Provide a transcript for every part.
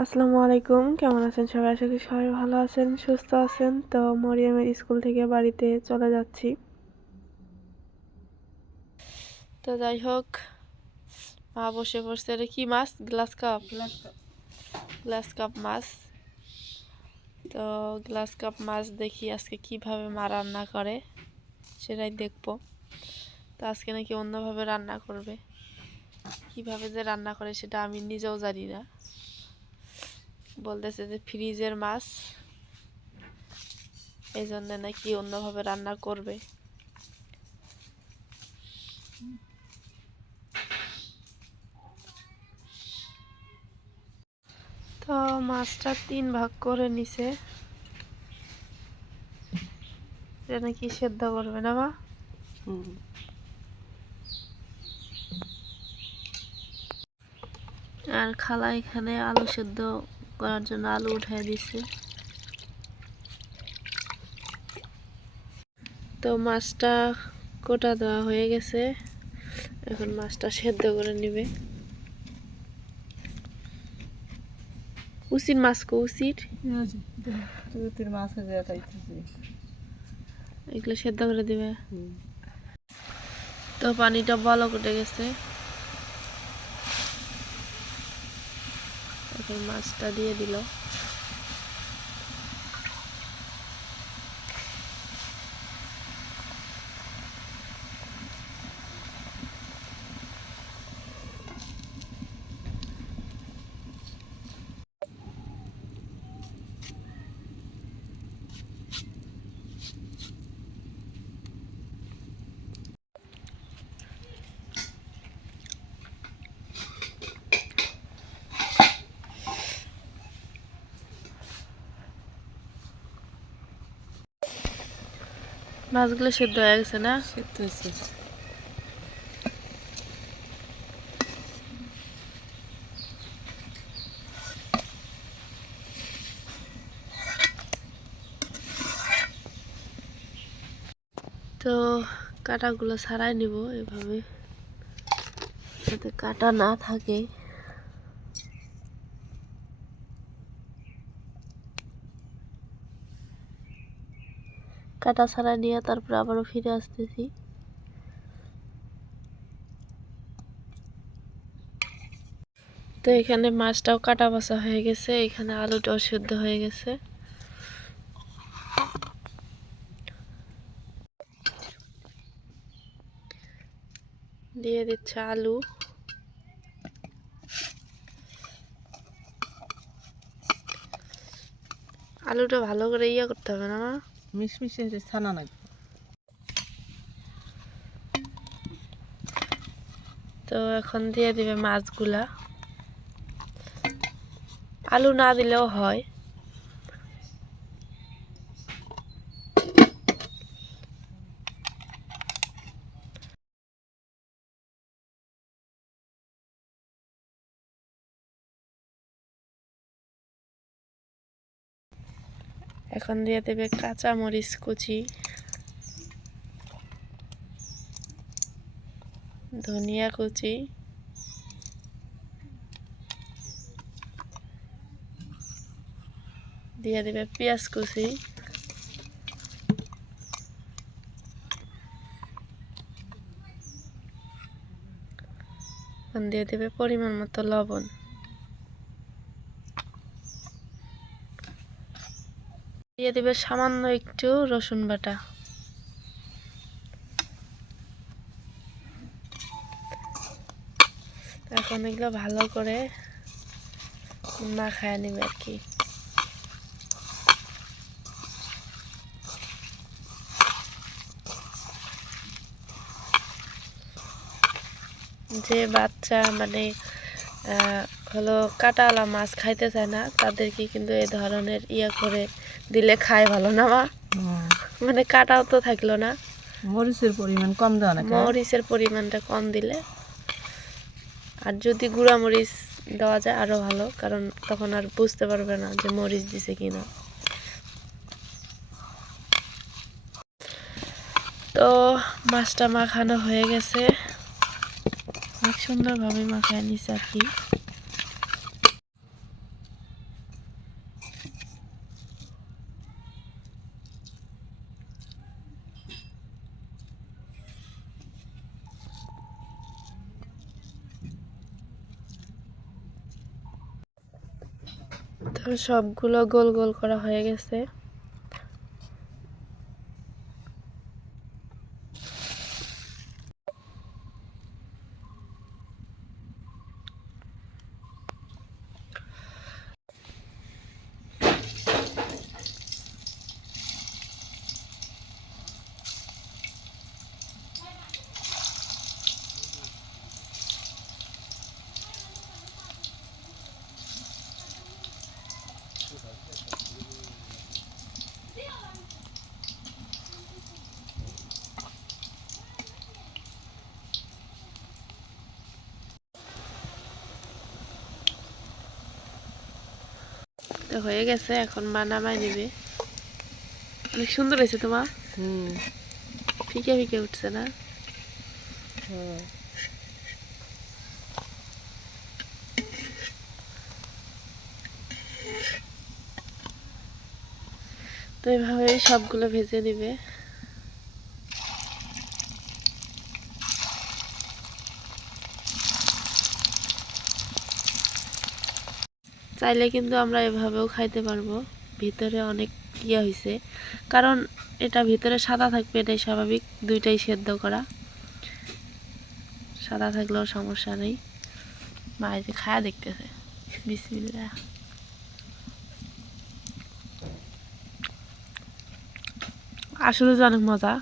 আসসালামু আলাইকুম, কেমন আছেন সবাই? আশা করি সবাই ভালো আছেন, সুস্থ আছেন। তো মরিয়মের স্কুল থেকে বাড়িতে চলে যাচ্ছি। তো যাই হোক, মা বসে পড়ছে। এটা কি মাছ? গ্লাস কাপ মাছ। তো গ্লাস কাপ মাছ দেখি আজকে কিভাবে মা রান্না করে, সেটাই দেখবো। তো আজকে নাকি অন্যভাবে রান্না করবে। কিভাবে যে রান্না করে সেটা আমি নিজেও জানি না। বলতেছে যে ফ্রিজের মাছ, এই জন্য নাকি অন্যভাবে রান্না করবে। তো মাছটা 3 ভাগ করে নিছে। এটা নাকি সেদ্ধ করবে না মা? আর খালা এখানে আলু সেদ্ধ করার জন্য আলু উঠাই দিছে। তো মাছটা কোটা দেওয়া হয়ে গেছে, এখন মাছটা সেদ্ধ করে নিবে। উচির মাছ কো উচির এগুলো সেদ্ধ করে দিবে। তো পানিটা বলক উঠে গেছে, এখন মাছটা দিয়ে দিল। মাছগুলো সেদ্ধ হয়ে গেছে না? সেদ্ধ হয়েছে। তো কাঁটাগুলো ছাড়াই নিব এভাবে, যাতে কাঁটা না থাকে। কাঁটা ছাড়াই নিয়ে তারপর আবারও ফিরে আসতেছি। তো এখানে মাছটাও কাটা বাছা হয়ে গেছে, এখানে আলুটাও সেদ্ধ হয়ে গেছে। দিয়ে দিচ্ছে আলু। আলুটা ভালো করে করতে হবে না মা? মিশমিশে ছানা নাকি? তো এখন দিয়ে দিবে মাছগুলা। আলু না দিলেও হয়। এখন দিয়ে দেবে কাঁচা মরিচ কুচি, ধনিয়া কুচি, দিয়ে দেবে পেঁয়াজ কুচি, এখন দিয়ে দেবে পরিমাণ মতো লবণ, দিয়ে দেবে সামান্য একটু রসুন বাটা। এখন এগুলো ভালো করে মাখায় নেবে আর কি। যে বাচ্চা মানে হলো কাঁটাওয়ালা মাছ খাইতে চায় না, তাদেরকে কিন্তু এই ধরনের করে দিলে খায় ভালো না মা? মানে কাঁটাও তো থাকলো না। মরিচের পরিমাণ কম দেওয়া না? মরিচের পরিমাণটা কম দিলে, আর যদি গুঁড়া মরিচ দেওয়া যায় আরো ভালো, কারণ তখন আর বুঝতে পারবে না যে মরিচ দিছে কিনা। তো মাছটা মাখানো হয়ে গেছে, অনেক সুন্দরভাবে মাখায় নিছে আর কি। তো সবগুলো গোল গোল করা হয়ে গেছে। তো হয়ে গেছে, এখন মা নামাই নেবে। অনেক সুন্দর হয়েছে তোমার, ফিকে ফিকে উঠছে না? তো এইভাবে সবগুলো ভেজে নিবে। চাইলে কিন্তু আমরা এভাবেও খাইতে পারবো। ভিতরে অনেক ইয়ে হয়েছে, কারণ এটা ভিতরে সাদা থাকবে, এটাই স্বাভাবিক। দুইটাই সেদ্ধ করা, সাদা থাকলেও সমস্যা নেই। মা এই যে খায়া দেখতেছে। বিসমিল্লাহ। আসলে তো অনেক মজা।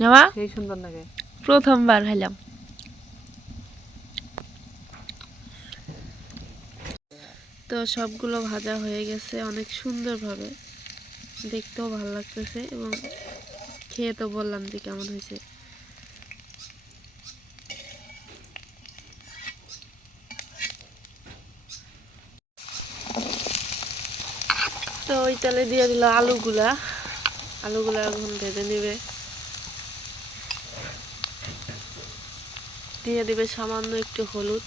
জামা সেই সুন্দর লাগে। প্রথমবার খাইলাম। তো সবগুলো ভাজা হয়ে গেছে অনেক সুন্দরভাবে, দেখতেও ভালো লাগতেছে এবং খেয়ে তো বললাম যে কেমন হয়েছে। তো ওই তেলে দিয়ে দিল আলুগুলা। আলুগুলা এখন ভেজে নিবে। দিয়ে দিবে সামান্য একটু হলুদ,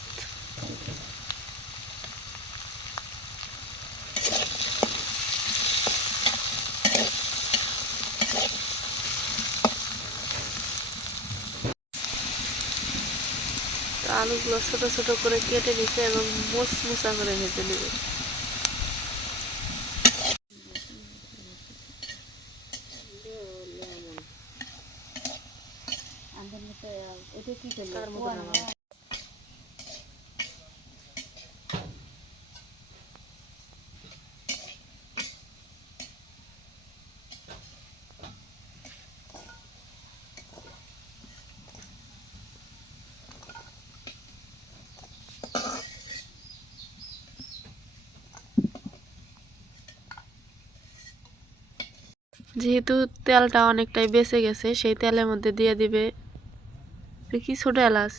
আলুগুলো ছোট ছোট করে কেটে নিছে এবং মুচমুচা করে ভেজে নেবে। যেহেতু তেলটা অনেকটাই বেঁচে গেছে, সেই তেলের মধ্যে দিয়ে দিবে কি ছোট এলাচ,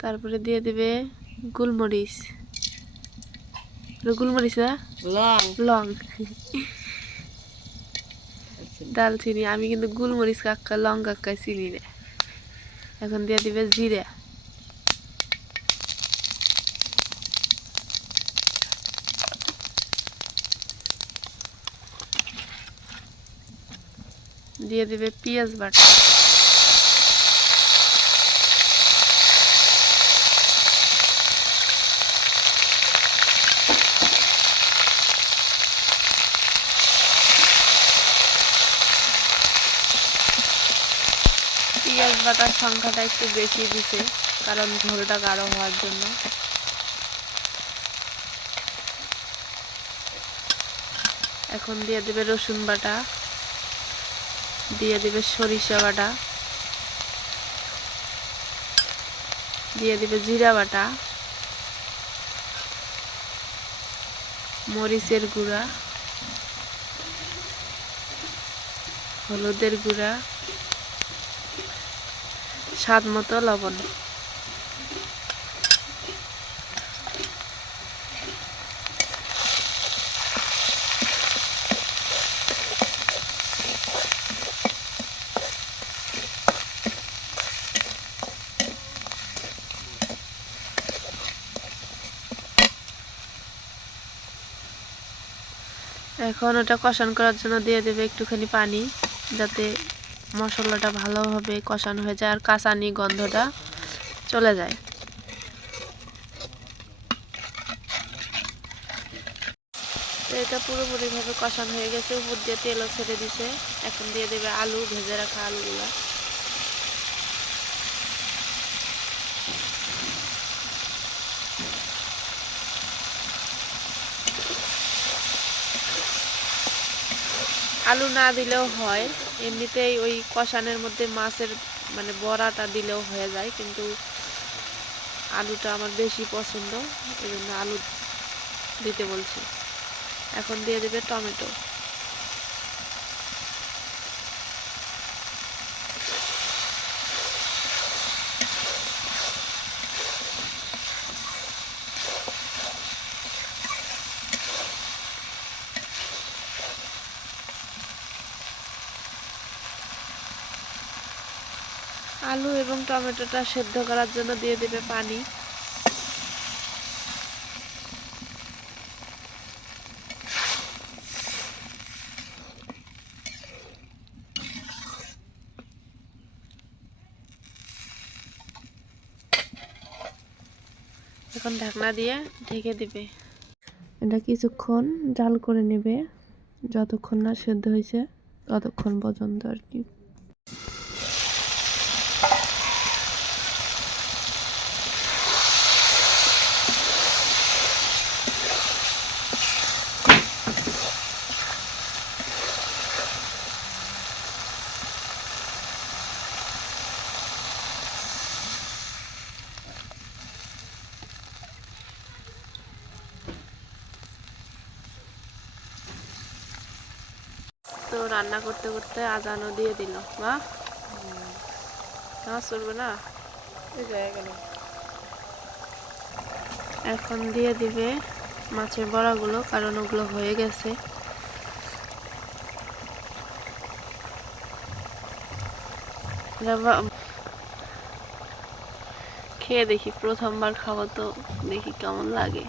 তারপরে দিয়ে দিবে গোলমরিচ। গোলমরিচ না, লং, দালচিনি। আমি কিন্তু গোলমরিচ কাক্কা লং কাক্কা চিনি না। এখন দিয়ে দিবে জিরা, দিয়ে দিবে পেঁয়াজ বাটা, পেঁয়াজ বাটার সংখ্যাটা একটু বেশি দিছে, কারণ ঝোলটা গাঢ় হওয়ার জন্য। এখন দিয়ে দিবে রসুন বাটা, দিয়ে দিবে সরিষা বাটা, দিয়ে দিবে জিরা বাটা, মরিচের গুঁড়া, হলুদের গুঁড়া, স্বাদ মতো লবণ। এখন ওটা কষান করার জন্য দিয়ে দেবে একটুখানি পানি, যাতে মশলাটা ভালোভাবে কষানো হয়ে যায় আর কাঁচানি গন্ধটা চলে যায়। তরকারিটা পুরোপুরিভাবে কষানো হয়ে গেছে, উপর দিয়ে তেলও ছেড়ে দিছে। এখন দিয়ে দেবে আলু, ভেজে রাখা আলুগুলা। আলু না দিলেও হয়, এমনিতেই ওই কষানোর মধ্যে মাছের মানে বড়াটা দিলেও হয়ে যায়, কিন্তু আলুটা আমার বেশি পছন্দ, এই জন্য আলু দিতে বলছি। এখন দিয়ে দেবে টমেটো। আলু এবং টমেটোটা সেদ্ধ করার জন্য দিয়ে দেবে পানি। এখন ঢাকনা দিয়ে ঢেকে দিবে। এটা কিছুক্ষণ জাল করে নেবে, যতক্ষণ না সেদ্ধ হয়েছে ততক্ষণ পর্যন্ত আর কি। তো রান্না করতে করতে আজানও দিয়ে দিল। বাহ, নামাজ চলবে না, এই জায়গা গেল। এখন দিয়ে দিবে মাছের বড়াগুলো, কারণ ওগুলো হয়ে গেছে। খেয়ে দেখি, প্রথমবার খাবো তো, দেখি কেমন লাগে।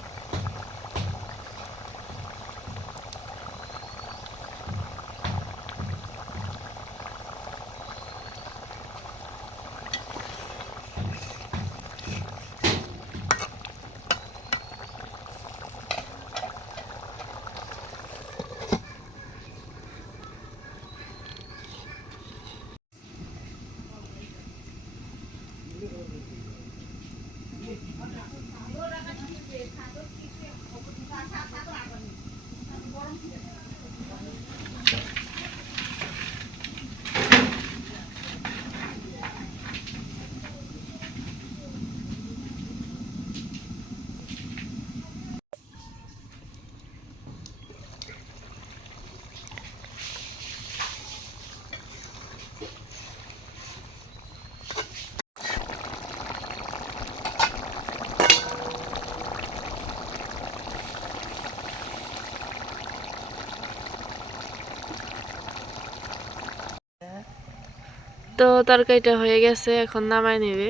তো তরকারিটা হয়ে গেছে, এখন নামাই নেবে।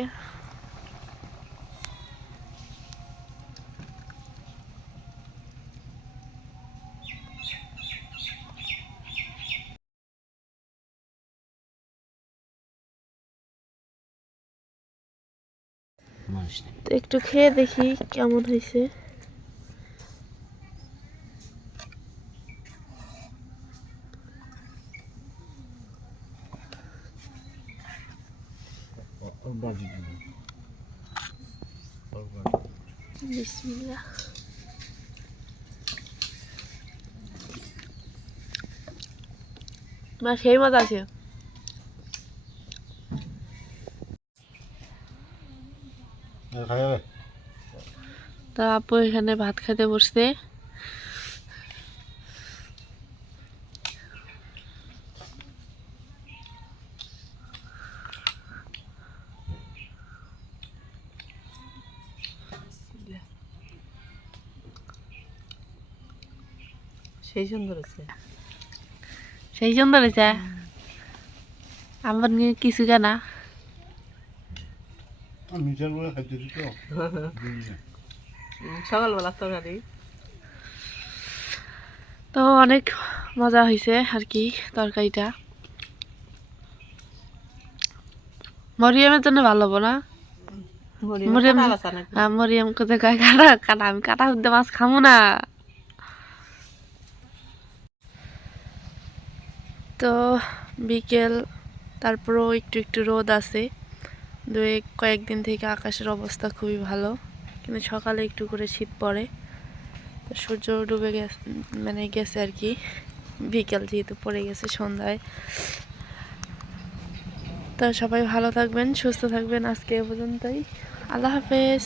তো একটু খেয়ে দেখি কেমন হয়েছে। বিসমিল্লাহ। মা সেই মজা আছে। তো আপু এখানে ভাত খেতে বসছে। সেই সুন্দর আছে, সেই সুন্দর হয়েছে। আমার নিয়ে কিছু জানা সকালবেলা তরকারি। তো অনেক মজা হয়েছে আর কি তরকারিটা। মরিয়মের জন্য ভালো হবো না? মরিয়ম, মরিয়ম কোথায় কয় কাটা কাটা, আমি কাটা হতে মাছ খামো না। তো বিকেল, তারপরেও একটু একটু রোদ আছে। কয়েকদিন থেকে আকাশের অবস্থা খুবই ভালো, কিন্তু সকালে একটু করে শীত পড়ে। তো সূর্য ডুবে গেছে, মানে গেছে আর কি, বিকেল যেহেতু পড়ে গেছে সন্ধ্যায়। তো সবাই ভালো থাকবেন, সুস্থ থাকবেন, আজকে এ পর্যন্তই। আল্লাহ হাফেজ।